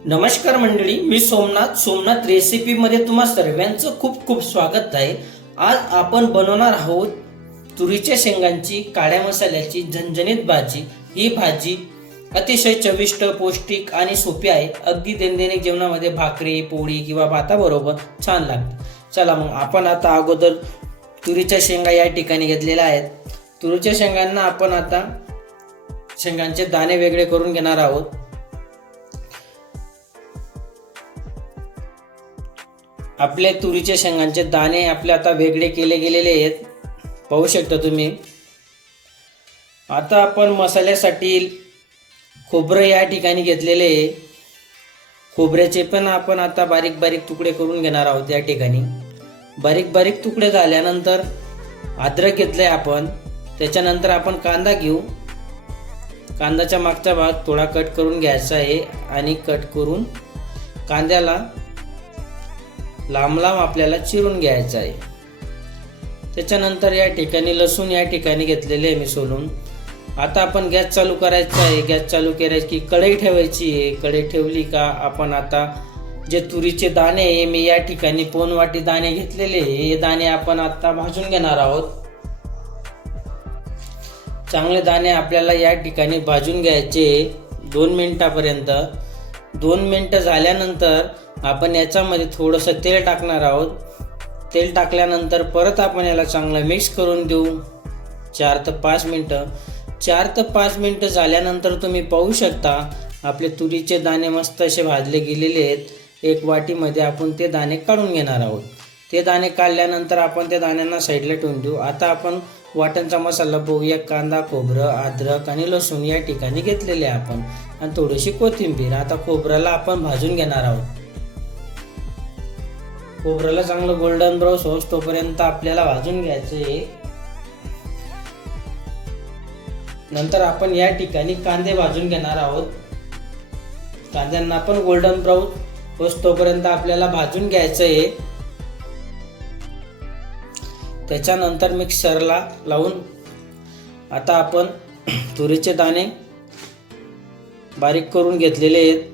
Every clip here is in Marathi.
नमस्कार मंडळी, मी सोमनाथ रेसिपीमध्ये तुम्हा सर्वांचं खूप खूप स्वागत आहे। आज आपण बनवणार आहोत तुरीच्या शेंगांची काळ्या मसाल्याची झणझणीत भाजी। ही भाजी अतिशय चविष्ट, पौष्टिक आणि सोपी आहे। अगदी दैनंदिन जेवणामध्ये भाकरी, पोळी किंवा भाताबरोबर छान लागते। चला मग आपण आता अगोदर तुरीच्या शेंगा या ठिकाणी घेतलेल्या आहेत। तुरीच्या शेंगांना आपण आता शेंगांचे दाणे वेगळे करून घेणार आहोत। आपले तुरीच्या शेंगांचे दाणे आपले आता वेगळे केले गेलेले आहेत, पाहू शकता तुम्ही। आता आपण मसाल्यासाठी खोबरं या ठिकाणी घेतलेले आहे। खोबऱ्याचे पण आपण आता बारीक बारीक तुकडे करून घेणार आहोत। या ठिकाणी बारीक बारीक तुकडे झाल्यानंतर अद्रक घेतलंय आपण। त्याच्यानंतर आपण कांदा घेऊ। कांद्याचा मागचा भाग थोडा कट करून घ्यायचा आहे आणि कट करून कांद्याला लांब लांब आपल्याला चिरून घ्यायचं आहे। त्याच्यानंतर या ठिकाणी लसूण या ठिकाणी घेतलेले आहे मी सोलून। आता आपण गॅस चालू करायचा आहे। गॅस चालू करायची की कढई ठेवायची आहे। कढई ठेवली का आपण आता जे तुरीचे दाणे आहे, मी या ठिकाणी 2 वाटी दाणे घेतलेले आहे। हे दाणे आपण आता भाजून घेणार आहोत। चांगले दाणे आपल्याला या ठिकाणी भाजून घ्यायचे 2 मिनिटापर्यंत। 2 मिनिटं झाल्यानंतर आपण याच्यामध्ये थोडंसं तेल टाकणार आहोत। तेल टाकल्यानंतर परत आपण याला चांगलं मिक्स करून देऊ 4 ते 5 मिनिटं। 4 ते 5 मिनिटं झाल्यानंतर तुम्ही पाहू शकता आपले तुरीचे दाणे मस्त असे भाजले गेलेले आहेत। एक वाटीमध्ये आपण ते दाणे काढून घेणार आहोत। ते दाणे काढल्यानंतर आपण त्या दाण्यांना साईडला ठेवून देऊ। आता आपण वाटणचा मसाला बघूया। कांदा, खोबरं, अद्रक आणि लसूण या ठिकाणी घेतलेले आपण आणि थोडीशी कोथिंबीर। आता खोबऱ्याला आपण भाजून घेणार आहोत। खोबऱ्याला चांगलं गोल्डन ब्राऊन होस तोपर्यंत आपल्याला भाजून घ्यायचे। नंतर आपण या ठिकाणी कांदे भाजून घेणार आहोत। कांद्यांना पण गोल्डन ब्राऊन होस तोपर्यंत आपल्याला भाजून घ्यायचं आहे। त्याच्यानंतर मिक्सरला लावून आता आपण तुरीचे दाणे बारीक करून घेतलेले आहेत।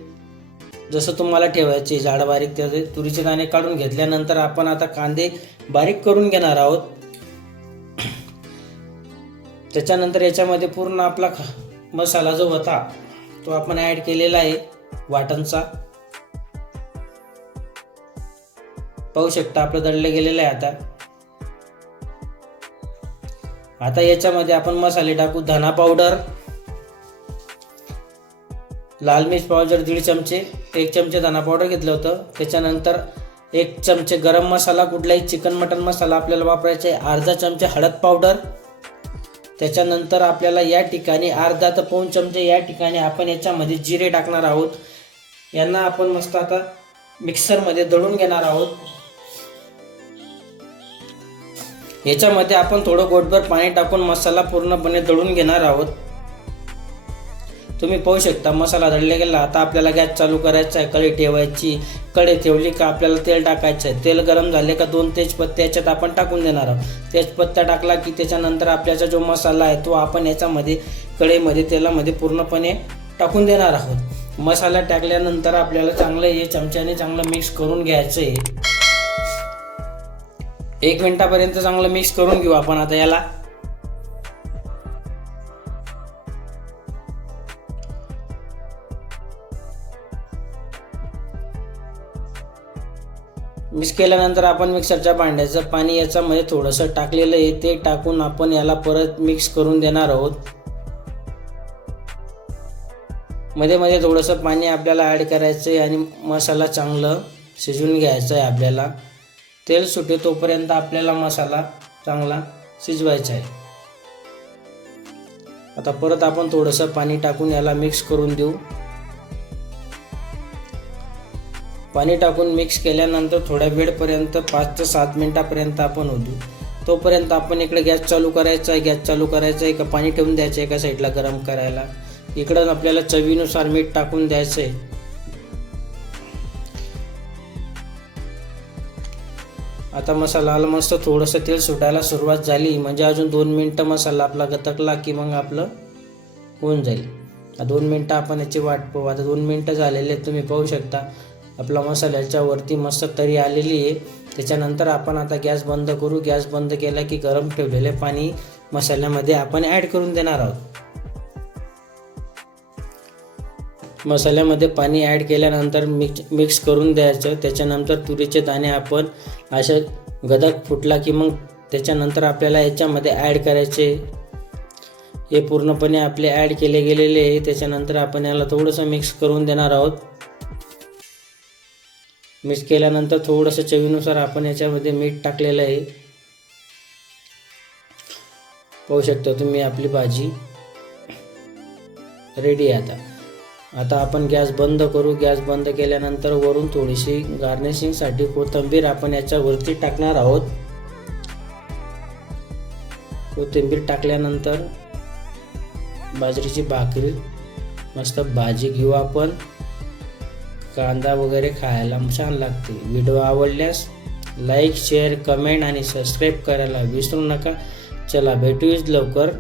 जसं तुम्हाला ठेवायचे जाड बारीक, त्याचे तुरीचे दाणे काढून घेतल्यानंतर आपण आता कांदे बारीक करून घेणार आहोत। त्याच्यानंतर याच्यामध्ये पूर्ण आपला मसाला जो होता तो आपण ऍड केलेला आहे वाटणचा। पाहू शकता आपलं दळले गेलेलं आहे। आता याच्यामध्ये आपण मसाले टाकू। धना पावडर, लाल मिर्च पावडर 1.5 चमचे, 1 चमचे धना पावडर घेतलं होतं। त्याच्यानंतर 1 चमचे गरम मसाला, कुठलाही चिकन मटन मसाला आपल्याला वापरायचा आहे। अर्धा चमचे हळद पावडर। त्याच्यानंतर आपल्याला या ठिकाणी अर्धा ते पाऊण चमचे या ठिकाणी आपण याच्यामध्ये जिरे टाकणार आहोत। यांना आपण मस्त आता मिक्सरमध्ये दळून घेणार आहोत। याच्यामध्ये आपण थोडं गोटभर पाणी टाकून मसाला पूर्णपणे दळून घेणार आहोत। तुम्ही पाहू शकता मसाला दळला गेला। आता आपल्याला गॅस चालू करायचा आहे। कढई ठेवायची। कढई ठेवली का आपल्याला तेल टाकायचं आहे। तेल गरम झाले का 2 तेजपत्ते याच्यात आपण टाकून देणार आहोत। तेजपत्ता टाकला की त्याच्यानंतर आपल्याचा जो मसाला आहे तो आपण याच्यामध्ये कढईमध्ये तेलामध्ये पूर्णपणे टाकून देणार आहोत। मसाला टाकल्यानंतर आपल्याला चांगलं हे चमच्याने चांगलं मिक्स करून घ्यायचं आहे। 1 मिनिटापर्यंत चांगलं मिक्स करून घेऊ आपण आता याला। मिक्स केल्यानंतर आपण मिक्सरच्या भांड्याचं पाणी याच्यामध्ये थोडंसं टाकलेलं आहे ते टाकून आपण याला परत मिक्स करून देणार आहोत। मध्ये मध्ये थोडंसं पाणी आपल्याला ॲड करायचं आहे आणि मसाला चांगलं शिजवून घ्यायचा आहे। आपल्याला तेल सुटे तोपर्यंत आपल्याला मसाला चांगला शिजवायचा आहे। आता परत आपण थोडंसं पाणी टाकून याला मिक्स करून देऊ। पाणी टाकून मिक्स केल्यानंतर थोड्या वेळपर्यंत 5 ते 7 मिनिटापर्यंत आपण होऊ। तोपर्यंत आपण इकडे गॅस चालू करायचा आहे। गॅस चालू करायचा आहे का पाणी ठेवून द्यायचं आहे एका साईडला गरम करायला। इकडं आपल्याला चवीनुसार मीठ टाकून द्यायचं आहे। आता मसाला मस्त थोडंसं तेल सुटायला सुरुवात झाली म्हणजे अजून 2 मिनिटं मसाला आपला गतकला की मग आपलं होऊन जाईल। 2 मिनटं आपण याची वाट पाहू. आता 2 मिनटं झालेले आहेत, तुम्ही पाहू शकता आपला मसाल्याच्या वरती मस्त तरी आलेली आहे. त्याच्यानंतर आपण आता गॅस बंद करू. गॅस बंद केला की गरम ठेवलेले पाणी मसाल्यामध्ये आपण ॲड करून देणार आहोत. मसाल्यामध्ये पाणी ॲड केल्यानंतर मिक्स करून द्यायचं. त्याच्यानंतर तुरीचे दाणे आपण अशा गदक फुटला की मग त्याच्यानंतर आपल्याला याच्यामध्ये ॲड करायचे. हे पूर्णपणे आपले ॲड केले गेलेले आहे. त्याच्यानंतर आपण याला थोडंसं मिक्स करून देणार आहोत. मिक्स केल्यानंतर थोडंसं चवीनुसार आपण याच्यामध्ये मीठ टाकलेलं आहे. पाहू शकता तुम्ही आपली भाजी रेडी आहे. आता आपण गॅस बंद करू. गॅस बंद केल्यानंतर वरून थोडीशी गार्निशिंगसाठी कोथिंबीर आपण याच्यावरती टाकणार आहोत. कोथिंबीर टाकल्यानंतर बाजरीची भाकरी मस्त भाजी घेऊ आपण. कांदा वगैरे खायला छान लागते. व्हिडिओ आवडल्यास लाईक, शेअर, कमेंट आणि सबस्क्राईब करायला विसरू नका. चला भेटूच लवकर.